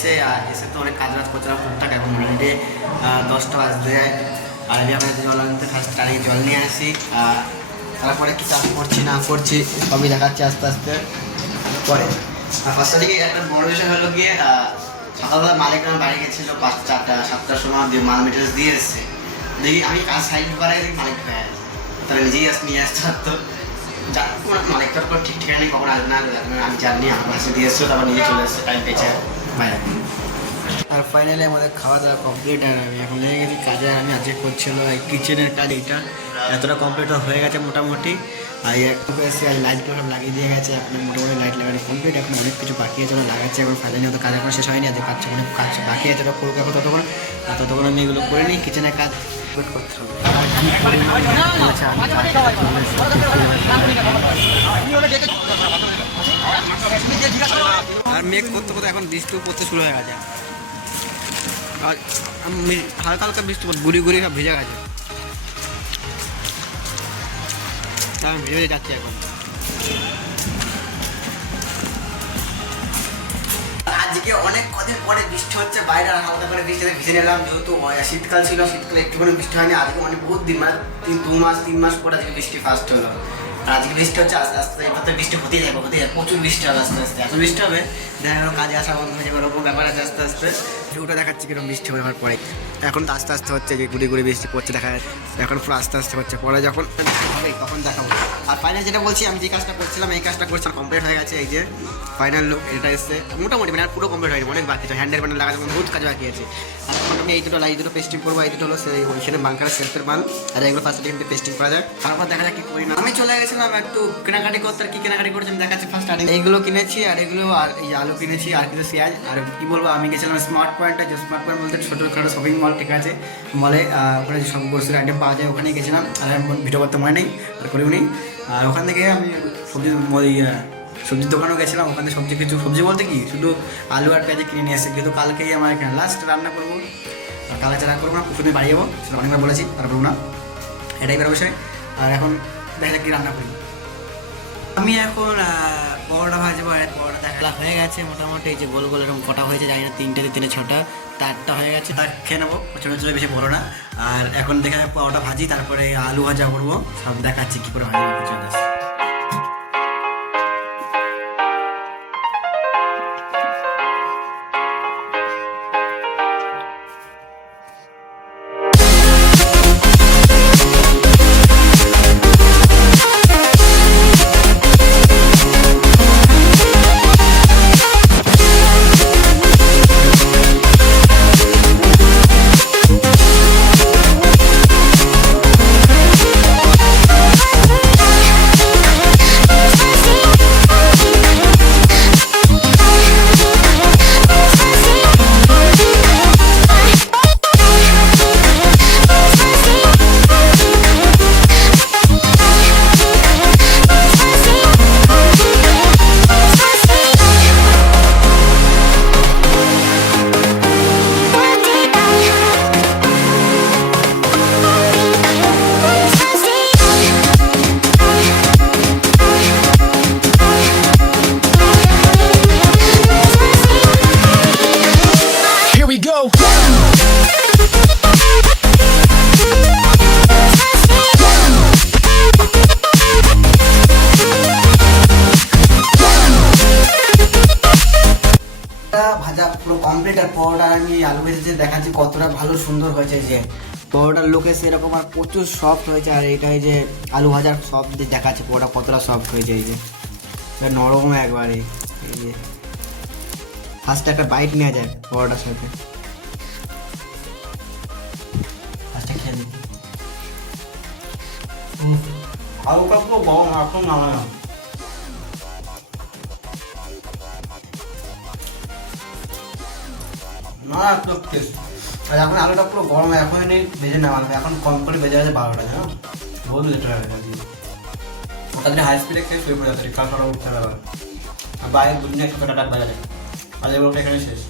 এসে এসে তো অনেক কাজ বাজ করছিলাম টুকটাক। এখন অলরেডি 10টা বাজতে যায়। আর আমি জল আনতে ফার্স্ট টাইম জল নিয়ে আসি, তারপরে কি কাজ করছি না করছি সবই দেখাচ্ছি আস্তে আস্তে পরে। আর ফার্স্ট দিকে একটা বড় বিষয় হলো গিয়ে সকালবেলা মালিক আমার বাড়ি গেছিলো 7টার সময় দিয়ে মাল মেটেরিয়ালস দিয়ে এসছে। দেখি আমি কাজ সাইড করাই দেখি মালিক হয়ে আছে, তারা নিজেই নিয়ে আসতে পারতো। মালিক তো ঠিক ঠিকানা নেই, কখন আসবে না আমি জানি। আমার কাছে দিয়ে এসছো, তারপর নিজে চলে এসছে টাইম পেয়েছে বাইরে। আর ফাইনালি আমাদের খাওয়া দাওয়া কমপ্লিট। আর আমি এখন লেগে গেছি কাজে। আমি আজকে করছিল এই কিচেনের কাজ, এইটা এতটা কমপ্লিট হয়ে গেছে মোটামুটি। আর একটু এসে আর লাইটগুলো সব লাগিয়ে দিয়ে গেছে। এখন মোটামুটি লাইট লাগানো কমপ্লিট। এখন অনেক কিছু বাকি আছে, লাগাচ্ছে। এখন ফাইনালি হয়তো কাজ এখন শেষ হয়নি, আজকে কাজ অনেক কাজ বাকি আছে, ওটা করবো এখন ততক্ষণ আমি এগুলো করে নিই। কিচেনের কাজ করতে হবে। আর মেঘ করতে করতে এখন বৃষ্টি পড়তে শুরু হয়ে গেছে। আর হালকা হালকা বৃষ্টি পড়ছে, গুড়ি গুড়ি সব ভিজে গেছে। আমি ভিজে যাচ্ছি এখন। আজকে অনেক কদিন পরে বৃষ্টি হচ্ছে বাইরে, হালকা করে বৃষ্টিতে ভিজে নিলাম। যেহেতু শীতকাল ছিল, শীতকালে একটুখানি বৃষ্টি হয়নি। আজকে অনেক বহুত দিন, মানে 3 মাস পরে আজকে বৃষ্টি ফার্স্ট হলো। আর আজকে বৃষ্টি হচ্ছে আস্তে আস্তে, এবার তো বৃষ্টি হতেই যাবে প্রচুর বৃষ্টি হবে আস্তে আস্তে। এত বৃষ্টি হবে দেখা গেল কাজে আসা বন্ধ হয়ে যাবে, ওরকম ব্যাপার আছে আস্তে আস্তে। ভিউটা দেখাচ্ছি কিরকম বৃষ্টি হওয়ার পরে। এখন তো আস্তে আস্তে হচ্ছে যে গুড়ি গুড়ি বৃষ্টি পড়ছে দেখা যাচ্ছে। এখন পুরো আস্তে আস্তে হচ্ছে, পরে যখন হবে তখন দেখাবো। আর ফাইনাল যেটা বলছি, আমি যে কাজটা করছিলাম এই কাজটা করছিলাম কমপ্লিট হয়ে গেছে। এই যে ফাইনাল লুক এটা এসছে মোটামুটি, মানে আর পুরো কমপ্লিট হয়নি, অনেক বাকি আছে। হ্যান্ডেল প্যান্ডেল লাগাতে বহুত কাজ বাকি আছে। আর এখন আমি এই দুটো পেস্টিং করবো। এই দুটো হলো সেই ওইখানে বাংকারের সেলফের মাল। আর এগুলো ফার্স্ট এখানে পেস্টিং করা যায়, তারপর দেখা যাক কি করি না। আমি চলে গেছিলাম একটু কেনাকাটি করতে। আর কি কেনাকাটি করছি আমি দেখাচ্ছি। ফার্স্ট এইগুলো কিনেছি, আর এগুলো আর এই আলু কিনেছি, আর কিছু পেঁয়াজ। আর কি বলবো, আমি গেছিলাম স্মার্ট পয়েন্টে। যে স্মার্ট পয়েন্ট বলতে ছোটোখাটো শপিং মল, ঠিক আছে, মলে ওখানে সব গ্রোসারি আইটেম পাওয়া যায়, ওখানে গেছিলাম। আর ভিডিও করতে মনে নেই আর করেও নেই। আর ওখান থেকে আমি সবজির দোকানেও গেছিলাম। ওখানে কিছু সবজি বলতে কি শুধু আলু আর পেঁয়াজ কিনে নিয়ে আসছি, যেহেতু কালকেই আমার এখানে লাস্ট রান্না করবো। আর কালকে রান্না করবো না, পুকুরে বাড়ি যাবো, সেটা অনেকবার বলেছি, তারপর না এটাই বেরো বিষয়। আর এখন দেখা যাক কী রান্না করি। আমি এখন পরোটা ভাজবো। আর পরোটা দেখা হয়ে গেছে মোটামুটি। এই যে গোল গোল এরকম কটা হয়েছে, জানি না 3টে 6টা, 4টা হয়ে গেছে। তার খেয়ে নেবো, ছোটো ছোটো বেশি বড়ো না। আর এখন দেখা যাক পরোটা ভাজি, তারপরে আলু ভাজা করবো। সব দেখাচ্ছি কী করে ভাজা করতে চলে আসে। ভাজা পুরো কমপ্লিট। আর পরোটা আমি আলু ভেজেছে দেখাচ্ছি কতটা ভালো সুন্দর হয়েছে। যে পরোটার লোক এসে এরকম, আর প্রচুর সফট হয়েছে। আর এইটা যে আলু ভাজার সফট দেখাচ্ছে পরোটা কতটা সফট হয়েছে। এই যে নরম একবারে। এই যে ফার্স্টে একটা বাইট নেওয়া যায় পরোটার সাথে, ফার্স্টে খেয়ে দিই। আলুটা পুরো গরম, এখন নামালাম। না একটু টেস্ট। আর এখন আলুটা পুরো গরম, এখনই ভেজে নেওয়া হবে। এখন কম করে ভেজে আছে 12টা, জানো বহুত লেট হয়ে গেছে। ওটা যদি হাই স্পিডে খেয়ে শুয়ে পড়ে যাচ্ছে, কাল সকালে উঠতে হবে। আর বাইরে দুনিয়া 6টা বাজারে, আর এগুলো এখানে শেষ।